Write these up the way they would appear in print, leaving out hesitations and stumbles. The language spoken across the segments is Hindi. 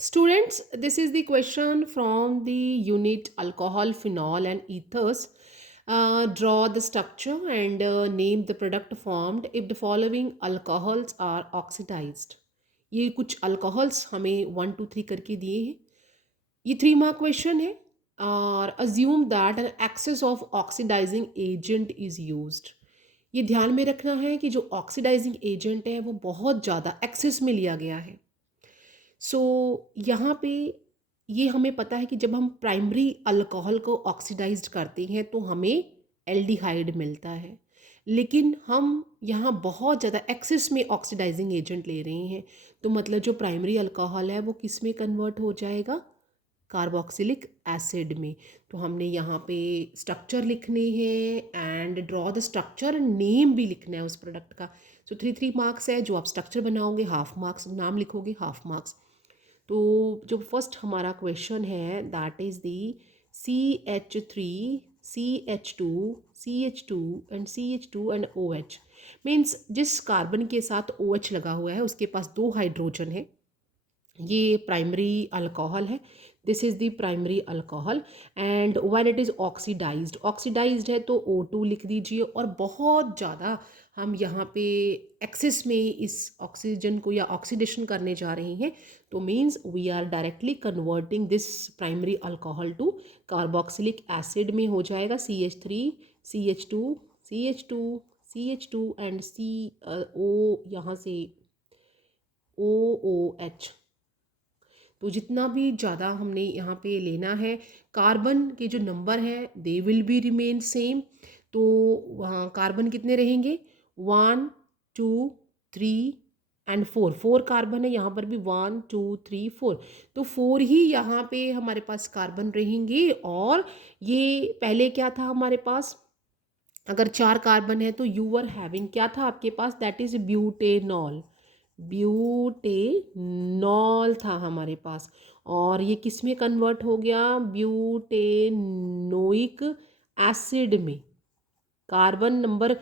Students, this is the question from the unit alcohol, phenol, and ethers. Draw the structure and name the product formed if the following alcohols are oxidized. ये कुछ अल्कोहल्स हमें 1 2 3 करके दिए हैं. ये 3 मार्क क्वेश्चन है. और assume that an excess of oxidising agent is used. ये ध्यान में रखना है कि जो ऑक्सीडाइजिंग एजेंट है वो बहुत ज़्यादा एक्सेस में लिया गया है. सो यहाँ पे ये हमें पता है कि जब हम प्राइमरी अल्कोहल को ऑक्सीडाइज्ड करते हैं तो हमें एल्डिहाइड मिलता है. लेकिन हम यहाँ बहुत ज़्यादा एक्सेस में ऑक्सीडाइजिंग एजेंट ले रहे हैं, तो मतलब जो प्राइमरी अल्कोहल है वो किस में कन्वर्ट हो जाएगा? कार्बोक्सिलिक एसिड में. तो हमने यहाँ पे स्ट्रक्चर लिखने हैं and draw the structure, name भी लिखना है उस प्रोडक्ट का. सो 3 3 मार्क्स है. जो आप स्ट्रक्चर बनाओगे हाफ मार्क्स, नाम लिखोगे हाफ मार्क्स. तो जो फर्स्ट हमारा क्वेश्चन है that is the CH3, CH2, CH2 and CH2 and OH. Means जिस कार्बन के साथ OH लगा हुआ है उसके पास 2 हाइड्रोजन है. ये प्राइमरी अल्कोहल है. This is the primary alcohol. And when it is oxidised है तो O2 लिख दीजिए. और बहुत ज़्यादा हम यहाँ पे एक्सेस में इस ऑक्सीजन को या ऑक्सीडेशन करने जा रहे हैं, तो means we are directly converting this primary alcohol to carboxylic acid में हो जाएगा CH3, CH2, CH2, CH2 and O यहाँ से OOH. तो जितना भी ज़्यादा हमने यहाँ पे लेना है, कार्बन के जो नंबर है they will be remain same. तो वहाँ कार्बन कितने रहेंगे? 1 2 3 एंड 4. 4 कार्बन है यहाँ पर भी. 1 2 3 4. तो 4 ही यहाँ पे हमारे पास कार्बन रहेंगे. और ये पहले क्या था हमारे पास? अगर 4 कार्बन है तो यू आर हैविंग क्या था आपके पास? That is butanol. ब्यूटेनॉल था हमारे पास. और ये किस में कन्वर्ट हो गया? ब्यूटेनोइक एसिड में. कार्बन नंबर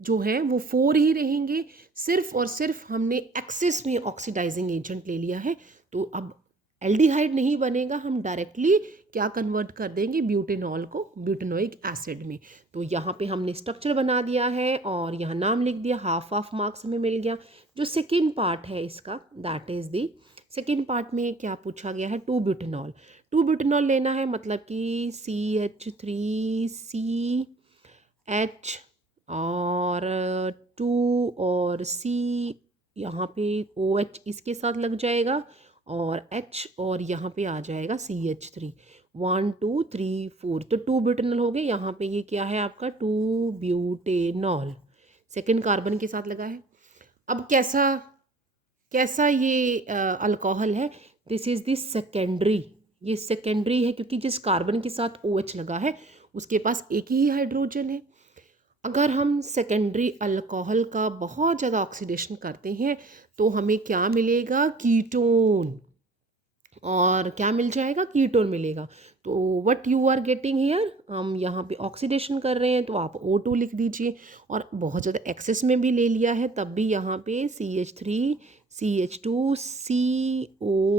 जो है वो 4 ही रहेंगे. सिर्फ और सिर्फ हमने एक्सेस में ऑक्सीडाइजिंग एजेंट ले लिया है. तो अब एल्डिहाइड नहीं बनेगा, हम डायरेक्टली क्या कन्वर्ट कर देंगे? ब्यूटेनॉल को ब्यूटेनोइक एसिड में. तो यहाँ पे हमने स्ट्रक्चर बना दिया है और यहाँ नाम लिख दिया. हाफ हाफ मार्क्स हमें मिल गया. जो सेकेंड पार्ट है इसका that is the second part में क्या पूछा गया है? 2 ब्यूटेनॉल. 2 ब्यूटेनॉल लेना है, मतलब कि CH3CH और 2 और C यहाँ पे OH इसके साथ लग जाएगा और H और यहाँ पे आ जाएगा CH3. 1 2 3 4. तो 2 ब्यूटेनॉल हो गए. यहाँ पे ये क्या है आपका? 2 ब्यूटेनॉल सेकेंड कार्बन के साथ लगा है. अब कैसा कैसा ये अल्कोहल है? This is the secondary. ये सेकेंडरी है क्योंकि जिस कार्बन के साथ OH लगा है उसके पास एक ही हाइड्रोजन है. अगर हम सेकेंडरी अल्कोहल का बहुत ज़्यादा ऑक्सीडेशन करते हैं तो हमें क्या मिलेगा? कीटोन. और क्या मिल जाएगा? कीटोन मिलेगा. तो what you are getting here, हम यहाँ पे ऑक्सीडेशन कर रहे हैं तो आप O2 लिख दीजिए. और बहुत ज़्यादा एक्सेस में भी ले लिया है तब भी यहाँ पे CH3 CH2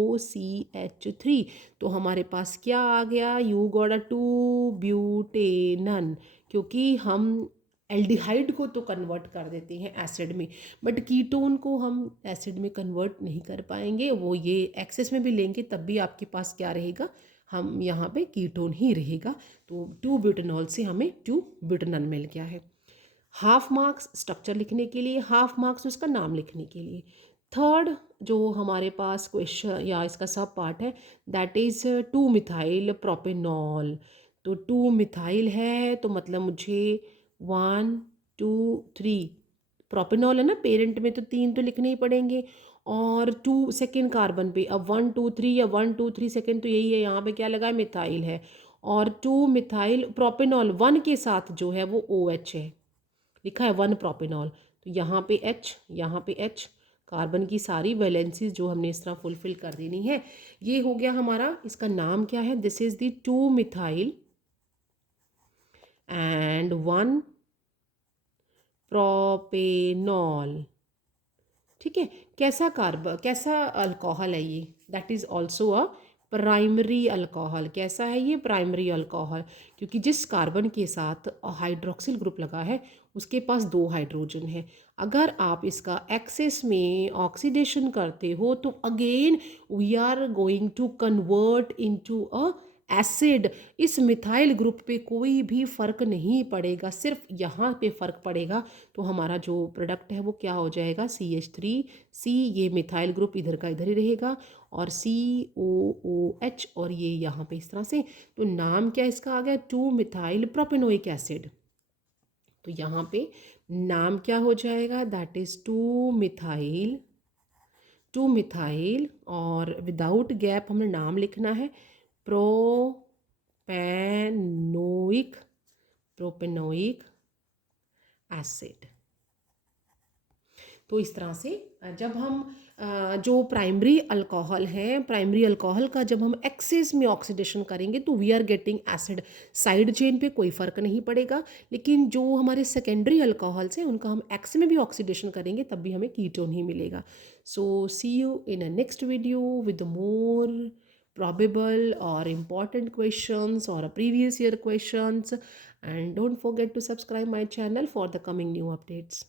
COCH3. तो हमारे पास क्या आ गया? You got a 2 ब्यूटेनन. क्योंकि हम एल्डिहाइड को तो कन्वर्ट कर देते हैं एसिड में, बट कीटोन को हम एसिड में कन्वर्ट नहीं कर पाएंगे. वो ये एक्सेस में भी लेंगे तब भी आपके पास क्या रहेगा? हम यहाँ पे कीटोन ही रहेगा. तो 2 ब्यूटेनॉल से हमें 2 ब्यूटेनॉल मिल गया है. हाफ मार्क्स स्ट्रक्चर लिखने के लिए, हाफ मार्क्स उसका नाम लिखने के लिए. थर्ड जो हमारे पास क्वेश्चन या इसका सब पार्ट है दैट इज़ 2 मिथाइल प्रोपेनॉल. तो 2 मिथाइल है तो मतलब मुझे 1 2 3 प्रोपेनॉल है ना, पेरेंट में तो 3 तो लिखने ही पड़ेंगे. और 2 सेकेंड कार्बन पे अब 1 2 3 या 1 2 3 सेकेंड तो यही है. यहाँ पे क्या लगा है? मिथाइल है. और 2 मिथाइल प्रोपेनॉल 1 के साथ जो है वो OH है, लिखा है 1 प्रोपेनॉल. तो यहाँ पे H, यहाँ पे H. कार्बन की सारी वैलेंसीज जो हमने इस तरह फुलफिल कर देनी है. ये हो गया हमारा. इसका नाम क्या है? This is the 2 methyl and 1 propanol. ठीक है। कैसा अल्कोहल है ये, that is also a primary alcohol. कैसा है ये, प्राइमरी अल्कोहल, क्योंकि जिस कार्बन के साथ हाइड्रोक्सिल ग्रुप लगा है उसके पास दो हाइड्रोजन है। अगर आप इसका एक्सेस में ऑक्सीडेशन करते हो तो again we are going to convert into a acid. इस मिथाइल ग्रुप पे कोई भी फ़र्क नहीं पड़ेगा, सिर्फ यहाँ पे फ़र्क पड़ेगा। तो हमारा जो प्रोडक्ट है वो क्या हो जाएगा, CH3, ये मिथाइल ग्रुप इधर का इधर ही रहेगा, और COOH, और ये यहाँ पे इस तरह से। तो नाम क्या इसका आ गया, 2 मिथाइल प्रोपेनोइक एसिड। तो यहाँ पे नाम क्या हो जाएगा, दैट इज़ 2 मिथाइल, और विदाउट गैप हमें नाम लिखना है, प्रोपेनोइक प्रोपेनोइक एसिड। तो इस तरह से जब हम जो प्राइमरी अल्कोहल है, प्राइमरी अल्कोहल का जब हम एक्सेस में ऑक्सीडेशन करेंगे तो we are getting acid. Side chain पे कोई फ़र्क नहीं पड़ेगा, लेकिन जो हमारे सेकेंडरी अल्कोहल्स हैं उनका हम एक्स में भी ऑक्सीडेशन करेंगे तब भी हमें कीटोन ही मिलेगा। So see you in a next video with more probable or important questions or a previous year questions, and don't forget to subscribe my channel for the coming new updates.